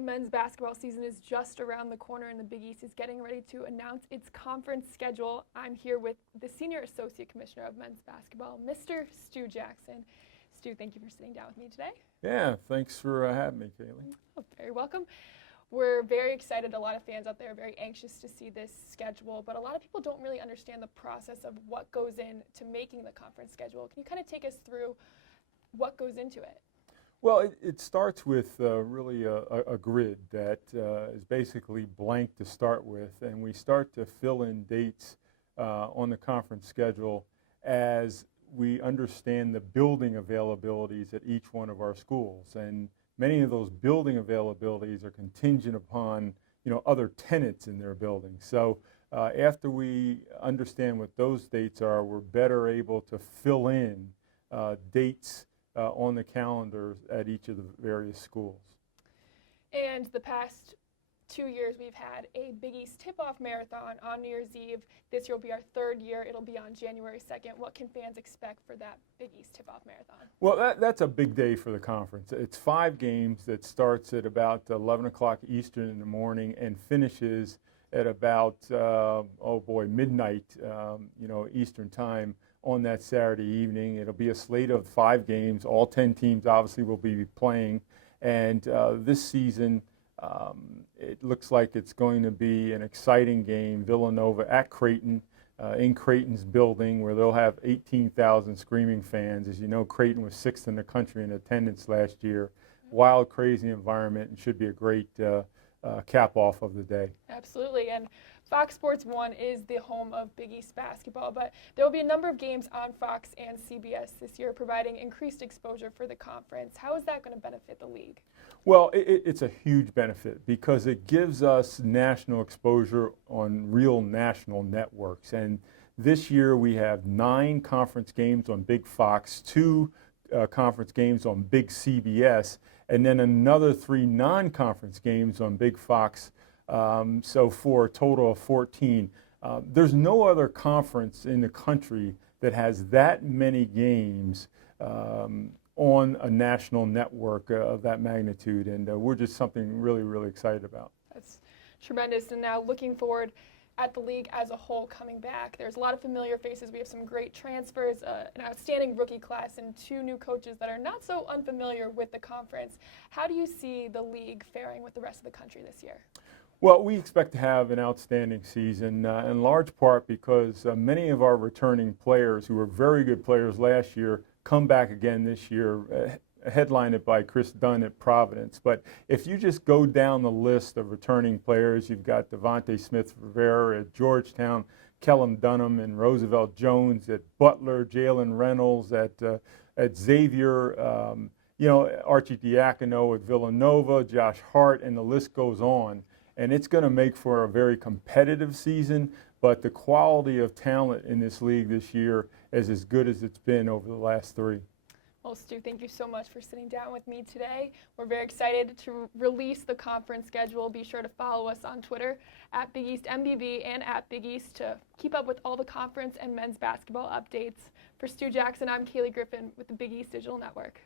The men's basketball season is just around the corner, and the Big East is getting ready to announce its conference schedule. I'm here with the Senior Associate Commissioner of Men's Basketball, Mr. Stu Jackson. Stu, thank you for sitting down with me today. Yeah, thanks for having me, Cayleigh. Oh, very welcome. We're very excited. A lot of fans out there are very anxious to see this schedule, but a lot of people don't really understand the process of what goes into making the conference schedule. Can you kind of take us through what goes into it? Well, it starts with really a grid that is basically blank to start with, and we start to fill in dates on the conference schedule as we understand the building availabilities at each one of our schools. And many of those building availabilities are contingent upon, other tenants in their building. So after we understand what those dates are, we're better able to fill in dates on the calendar at each of the various schools. And the past 2 years, we've had a Big East tip-off marathon on New Year's Eve. This year will be our third year. It'll be on January 2nd. What can fans expect for that Big East tip-off marathon? Well, that's a big day for the conference. It's 5 games that starts at about 11 o'clock Eastern in the morning and finishes at about, midnight, Eastern time on that Saturday evening. It'll be a slate of 5 games. All 10 teams obviously will be playing. And this season, it looks like it's going to be an exciting game. Villanova at Creighton, in Creighton's building, where they'll have 18,000 screaming fans. As you know, Creighton was 6th in the country in attendance last year. Wild, crazy environment, and should be a great cap-off of the day. Absolutely. And Fox Sports 1 is the home of Big East basketball, but there will be a number of games on Fox and CBS this year, providing increased exposure for the conference. How is that going to benefit the league? Well, it's a huge benefit because it gives us national exposure on real national networks. And this year we have 9 conference games on Big Fox, 2 conference games on Big CBS, and then another 3 non-conference games on Big Fox. So for a total of 14. There's no other conference in the country that has that many games on a national network of that magnitude, and we're just something really, really excited about. That's tremendous. And now looking forward at the league as a whole coming back, there's a lot of familiar faces. We have some great transfers, an outstanding rookie class, and 2 new coaches that are not so unfamiliar with the conference. How do you see the league faring with the rest of the country this year? Well, we expect to have an outstanding season, in large part because many of our returning players who were very good players last year come back again this year, headlined by Chris Dunn at Providence. But if you just go down the list of returning players, you've got Devontae Smith-Rivera at Georgetown, Kellum Dunham and Roosevelt Jones at Butler, Jalen Reynolds at Xavier, Archie Diacono at Villanova, Josh Hart, and the list goes on. And it's going to make for a very competitive season, but the quality of talent in this league this year is as good as it's been over the last 3. Well, Stu, thank you so much for sitting down with me today. We're very excited to release the conference schedule. Be sure to follow us on Twitter at Big East MBB and at Big East to keep up with all the conference and men's basketball updates. For Stu Jackson, I'm Cayleigh Griffin with the Big East Digital Network.